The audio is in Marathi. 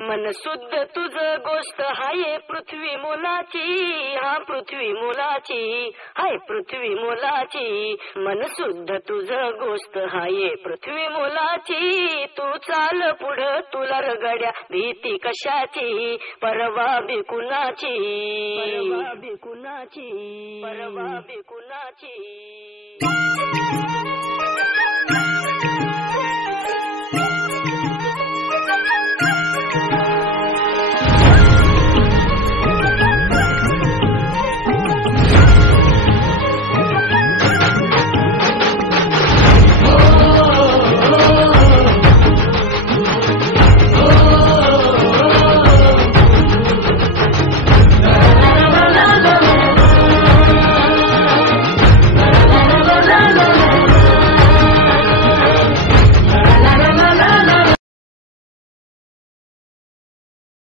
मन शुद्ध तुझ गोष्ट हाय पृथ्वी मोलाची, हा पृथ्वी मोलाची, हाय पृथ्वी मोलाची. मन शुद्ध तुझ गोष्ट हाय पृथ्वी मोलाची. तू चाल पुढं तुला रगड्या भीती कशाची, परवा बी कुणाची, परवा बी कुणाची, परवा बी कुणाची.